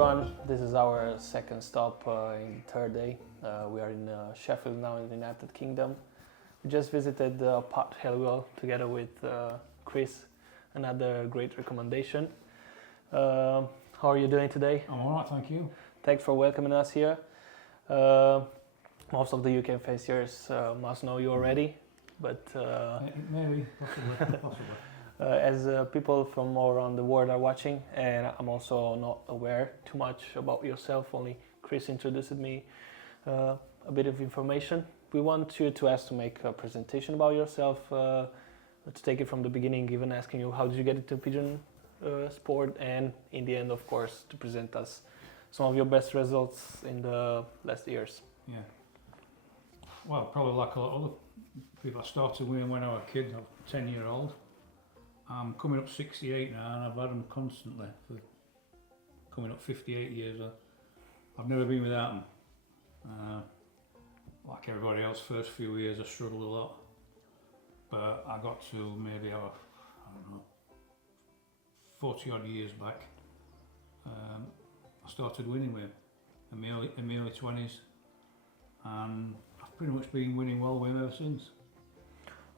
everyone, this is our second stop in the third day. We are in Sheffield now in the United Kingdom. We just visited Pat Helliwell together with Chris, another great recommendation. How are you doing today? I'm alright, thank you. Thanks for welcoming us here. Most of the UK fanciers must know you already, but Maybe, possibly. as people from all around the world are watching, and I'm also not aware too much about yourself, only Chris introduced me a bit of information. We want you to ask to make a presentation about yourself. Let's take it from the beginning, even asking you how did you get into pigeon sport, and in the end, of course, to present us some of your best results in the last years. Yeah. Well, probably like a lot of other people. I started winning when I was a kid, I was 10-year-old. I'm coming up 68 now, and I've had them constantly for coming up 58 years. I've never been without them. Like everybody else, first few years I struggled a lot, but I got to maybe, I don't know, 40 odd years back. I started winning with them in my early 20s, and I've pretty much been winning well with them ever since.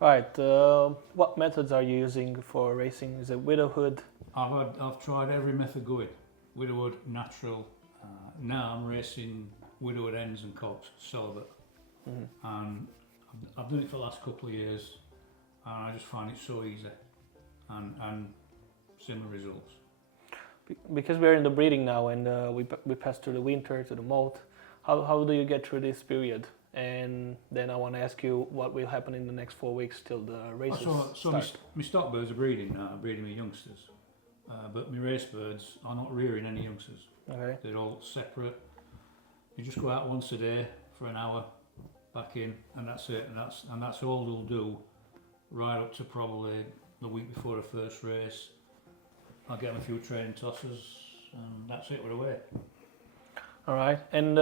Right, what methods are you using for racing? Is it widowhood? I've tried every method going. Widowhood, natural. Now I'm racing widowhood hens and cocks, celibate. And I've done it for the last couple of years, and I just find it so easy and similar results. Because we're in the breeding now, and we pass through the winter to the molt. How do you get through this period? And then I want to ask you what will happen in the next 4 weeks till the races start. My stock birds are breeding now. I'm breeding my youngsters, but my race birds are not rearing any youngsters. Okay. They're all separate. You just go out once a day for an hour, back in, and that's it. And that's all they'll do, right up to probably the week before the first race. I'll get them a few training tosses, and that's it. We're away. All right. And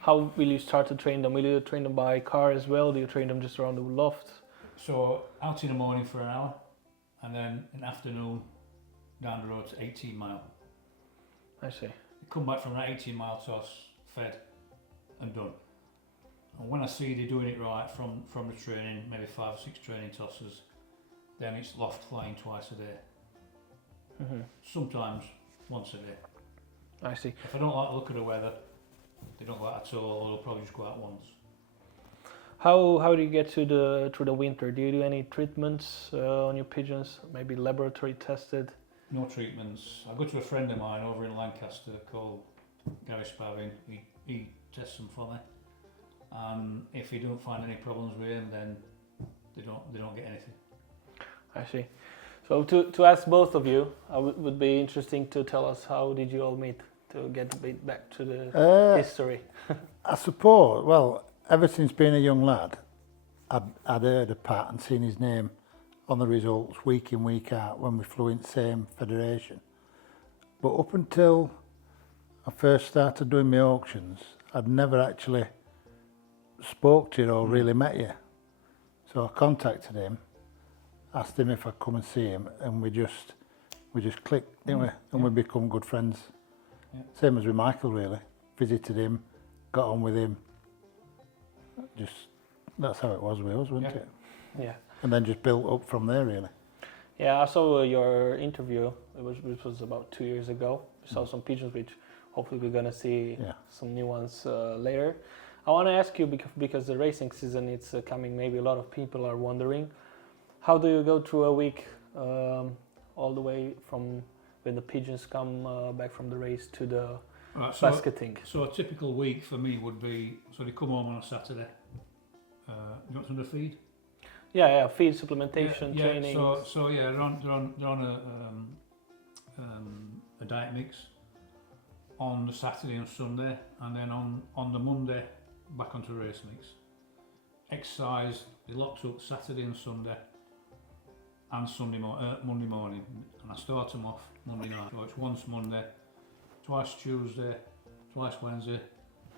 how will you start to train them? Will you train them by car as well? Do you train them just around the loft? So out in the morning for an hour, and then in the afternoon down the road to 18 mile. I see. You come back from that 18-mile toss, fed and done. And when I see they're doing it right from the training, maybe 5 or 6 training tosses, then it's loft flying twice a day. Sometimes once a day. I see. If I don't like the look of the weather, they don't go out at all, or they'll probably just go out once. How do you get through the winter? Do you do any treatments on your pigeons? Maybe laboratory tested? No treatments. I go to a friend of mine over in Lancaster called Gary Spavin. He tests them for me, and if he don't find any problems with him, then they don't get anything. I see. So to ask both of you, would be interesting to tell us how did you all meet, to get a bit back to the history. I suppose, well, ever since being a young lad, I'd heard of Pat and seen his name on the results week in, week out when we flew in the same federation. But up until I first started doing my auctions, I'd never actually spoke to you or really met you. So I contacted him, asked him if I'd come and see him, and we just clicked, didn't we? And we become good friends. Yeah. Same as with Michael, really. Visited him, got on with him. Just, that's how it was with us, wasn't it? Yeah. And then just built up from there, really. Yeah, I saw your interview. It was about 2 years ago. We saw some pigeons, which hopefully we're gonna see some new ones later. I want to ask you because the racing season it's coming. Maybe a lot of people are wondering, how do you go through a week, all the way from when the pigeons come back from the race to the basketing? So a typical week for me would be, so they come home on a Saturday. You want some to feed? Yeah, feed, supplementation, training. So yeah, they're on a diet mix on the Saturday and Sunday, and then on the Monday back onto the race mix. Exercise, they locked up Saturday and Sunday and Monday morning, and I start them off Monday night. So it's once Monday, twice Tuesday, twice Wednesday,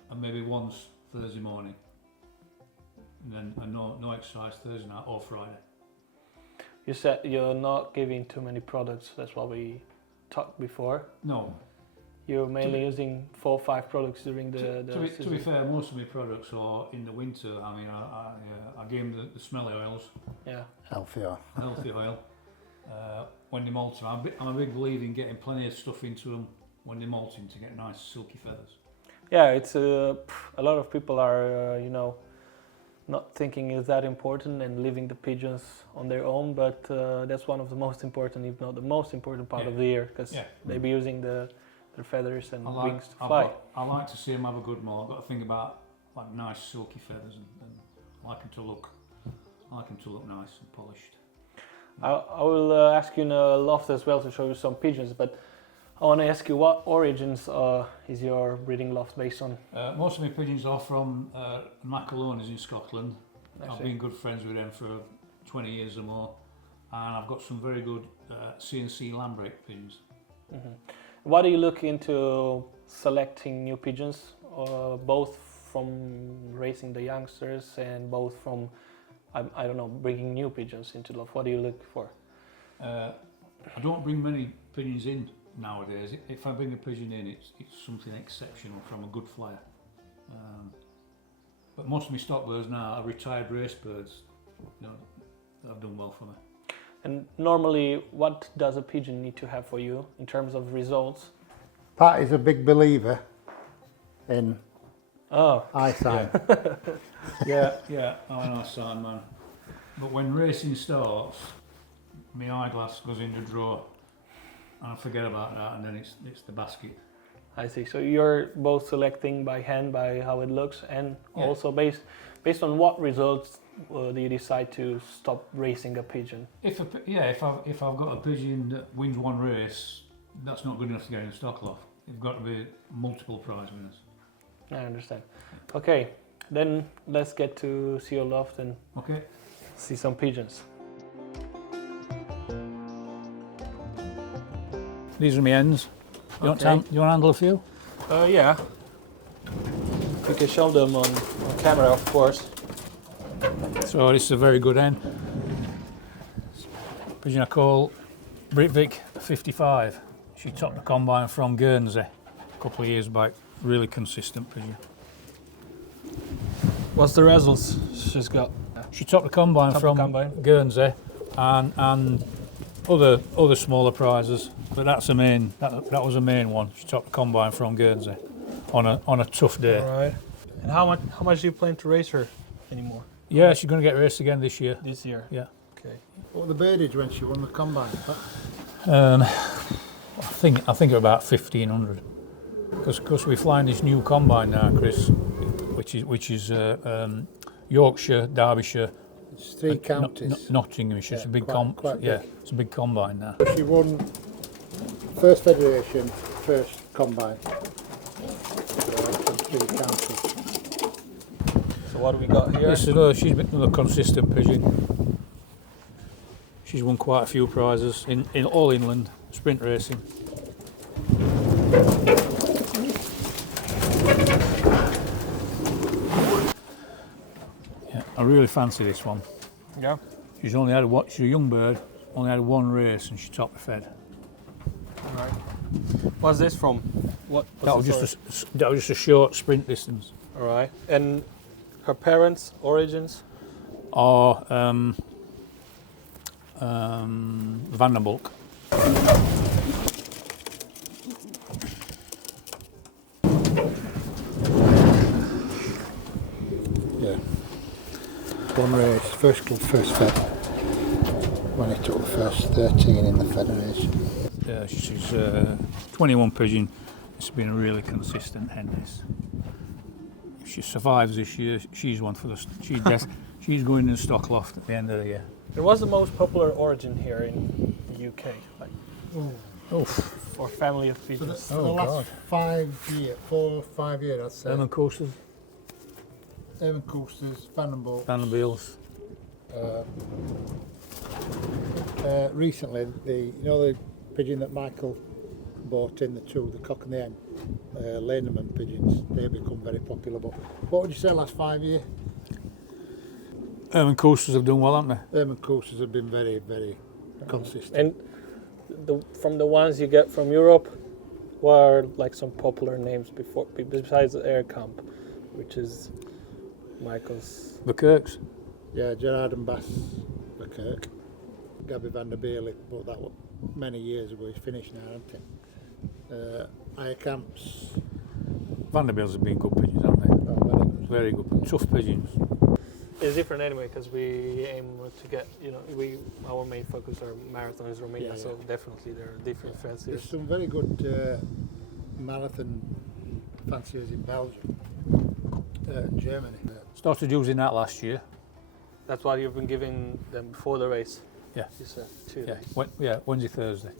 and maybe once Thursday morning. And then no exercise Thursday night or Friday. You said you're not giving too many products. That's what we talked before. No. you're mainly using 4 or 5 products during the To be season. fair, most of my products are in the winter. I mean, I give them the smelly oils, Yeah. Healthy oil. healthy oil, when they're molting. I'm a big believer in getting plenty of stuff into them when they're molting to get nice silky feathers. Yeah, it's a lot of people are not thinking is that important and leaving the pigeons on their own, but that's one of the most important, if not the most important part of the year, because they be using their feathers and wings to fly. I like to see them have a good moult. I've got to think about like nice silky feathers, and I like them to look nice and polished. I will ask you in a loft as well to show you some pigeons, but I want to ask you what origins is your breeding loft based on? Most of my pigeons are from Macalones in Scotland. I've been good friends with them for 20 years or more, and I've got some very good CNC lambrake pigeons. Mm-hmm. What do you look into selecting new pigeons, both from raising the youngsters and both from, I don't know, bringing new pigeons into the loft? What do you look for? I don't bring many pigeons in nowadays. If I bring a pigeon in, it's something exceptional from a good flyer. But most of my stock birds now are retired race birds. You know, that have done well for me. And normally, what does a pigeon need to have for you in terms of results? Pat is a big believer in eyesight. Yeah, I'm an eyesight man. But when racing starts, my eyeglass goes in the drawer, and I forget about that, and then it's the basket. I see. So you're both selecting by hand, by how it looks, and also based on what results do you decide to stop racing a pigeon? If I've got a pigeon that wins one race, that's not good enough to get in the stock loft. You've got to be multiple prize winners. I understand. Okay, then let's get to see your loft and see some pigeons. These are my hens. You want to handle a few? Yeah. You can show them on camera, of course. So this is a very good hen. Pigeon I call Britvic 55. She topped the combine from Guernsey a couple of years back. Really consistent pigeon. What's the results she's got? She topped the combine from Guernsey and other smaller prizes, but that's the main. That was the main one. She topped the combine from Guernsey on a tough day. All right. And how much do you plan to race her anymore? Yeah, she's going to get raced again this year. This year. Yeah. Okay. What were the birdage when she won the combine? I think about 1,500. Because we're flying this new combine now, Chris, which is Yorkshire, Derbyshire. It's 3 counties. Nottinghamshire. It's a big it's a big combine now. She won first federation, first combine. From 3 counties. So what do we got here? She's another consistent pigeon. She's won quite a few prizes in all England sprint racing. Yeah, I really fancy this one. Yeah. She's a young bird, only had 1 race, and she topped the fed. All right. What's this from? That was just a short sprint distance. All right. And her parents' origins? Are Vanderbilk. Yeah. 1 race, first club, first fed. When he took the first 13 in the federation. Yeah, she's 21 pigeon. It's been a really consistent hen. This. If she survives this year, she's one for the. She's going in the stock loft at the end of the year. It was the most popular origin here in the UK, like for family of pigeons. For the last 4 or 5 years, I'd say. Lemon coasters. Lemon coasters, Vanderbilts. Recently, the pigeon that Michael bought in, the cock and the hen, Laneman pigeons, they've become very popular. But what would you say last 5 years? Lemon coasters have done well, haven't they? Lemon coasters have been very, very consistent. And from the ones you get from Europe, What are like some popular names besides the Air Camp, which is Michael's? The Kirks. Yeah, Gerard and Bass, the Kirk. Gabby van der Beerley, but that was many years ago. He's finished now, hasn't he? Air Camps. Vanderbilt's have been good pigeons, haven't they? Oh, very good. Very good. Tough pigeons. It's different anyway because we aim to get, our main focus are marathon is Romania, Yeah, yeah. so definitely there are different fanciers. There's some very good marathon fanciers in Belgium, Germany. Started using that last year. That's why you've been giving them before the race. Yeah. You said 2 Yeah, days. Wednesday, Thursday.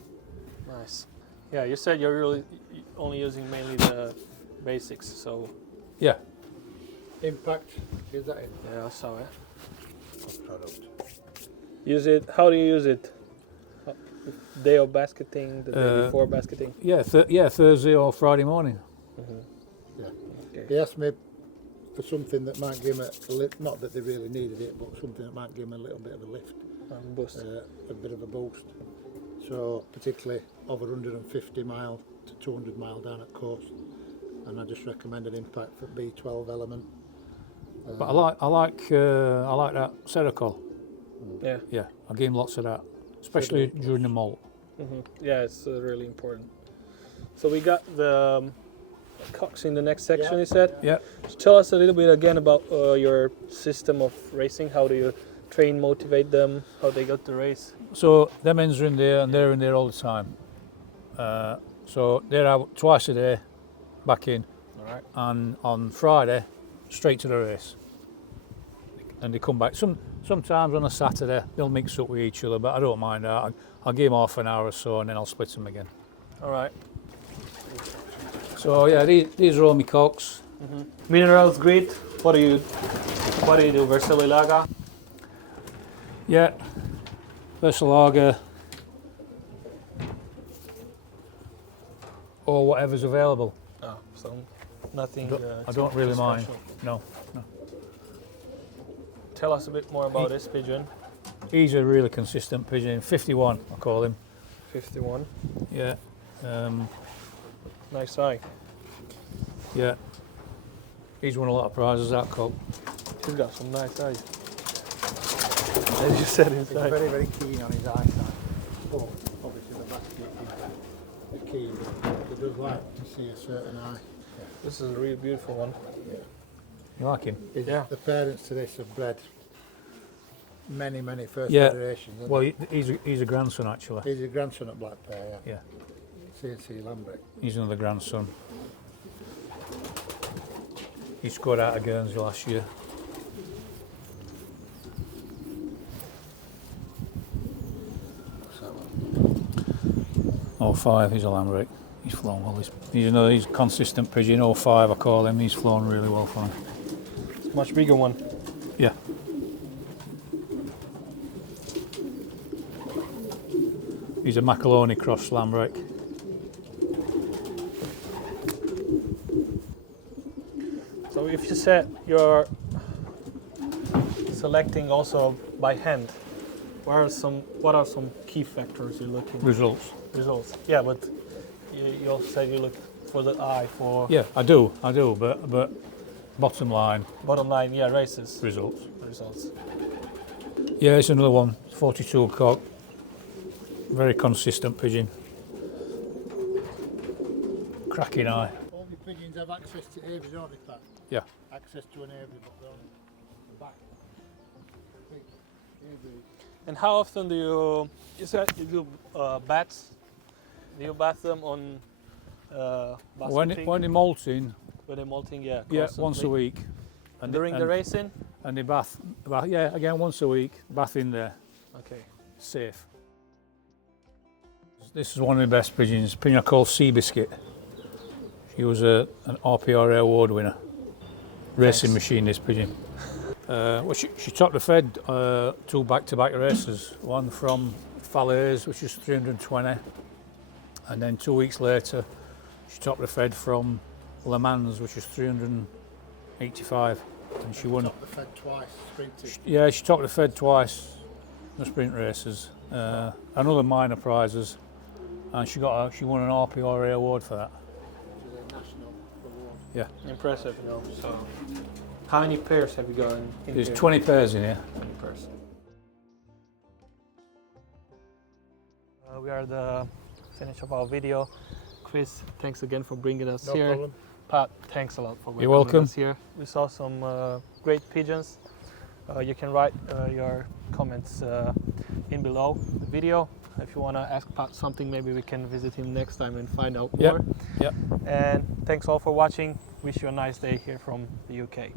Nice. Yeah, you said you're really only using mainly the basics, so Yeah. Impact, is that it? yeah, I saw it. Product. Use it. How do you use it? Day of basketing, the day before basketing. Yeah, Thursday or Friday morning. Yeah. Okay. He asked me for something that might give him a lift, not that they really needed it, but something that might give him a little bit of a lift, Boost. a bit of a boost. So particularly over 150 mile to 200 mile down at coast, and I just recommended Impact for B12 element. But I like that Seracol. Yeah. Yeah, I give him lots of that, especially during the molt. Yeah, it's really important. So we got the cocks in the next section, you said? Yeah. So tell us a little bit again about your system of racing. How do you train, motivate them, how they got to race? So them hens are in there and they're in there all the time. So they're out twice a day, back in. All right. And on Friday, straight to the race. And they come back. Sometimes on a Saturday they'll mix up with each other, but I don't mind that. I'll give them half an hour or so and then I'll split them again. All right. So yeah, these are all my cocks. Minerals, grit. What do you do? Versalilaga. Yeah, Versalager or whatever's available. Oh, so nothing. I don't really mind. special. No. Tell us a bit more about this pigeon. He's a really consistent pigeon. 51, I call him. 51. Yeah. Nice eye. Yeah. He's won a lot of prizes, that cock. He's got some nice eyes. As you said He's inside. very, very keen on his eyesight. But obviously the basket is keen. He does like to see a certain eye. This is a really beautiful one. You like him? Yeah. The parents to this have bred many first Yeah. federations. haven't Well, he's a grandson actually. they? He's a grandson of Black Pear, yeah. Yeah, CNC Lambrick. he's another grandson. He scored out of Guernsey last year. So, 05, he's a Lambrick. He's flown well. He's a consistent pigeon. 05, I call him. He's flown really well for him. It's a much bigger one. Yeah. He's a Macaroni cross Lambrick. So if you said you're selecting also by hand, what are some key factors you're looking Results. results? Yeah, but you also said you look for the eye for Yeah, I do, but bottom line, bottom line, yeah, races results. results. Yeah, it's another one, 42 cock, very consistent pigeon. Cracking eye. all the pigeons have access to aviary, don't they, Pat? Yeah. Access to an aviary, but they're on the back. Big aviary. And how often do you said you do bats? Do you bat them on basketing? When they're molting, When they're molting, yeah. yeah, once a constantly? week. And During the racing? And they bath, yeah, again once a week, bath in there, Okay. safe. This is one of the best pigeons, a pigeon called Seabiscuit. She was an RPRA award winner. Racing machine, this pigeon. Well, she topped the Fed 2 back-to-back races. One from Falaise, which is 320, and then 2 weeks later, she topped the Fed from Le Mans, which is 385, and she won. Top the Fed twice, sprinted. Yeah, she topped the Fed twice in the sprint races. And other minor prizes. and she won an RPRA award for that. Yeah. Impressive, you know. So, how many pairs have you got in There's here? 20 pairs in here. 20 pairs. We are at the finish of our video. Chris, thanks again for bringing us No here. problem. Pat, thanks a lot for You're welcoming welcome. us here. We saw some great pigeons. You can write your comments in below the video. If you want to ask Pat something, maybe we can visit him next time and find out Yep. more. Yep. And thanks all for watching. Wish you a nice day here from the UK.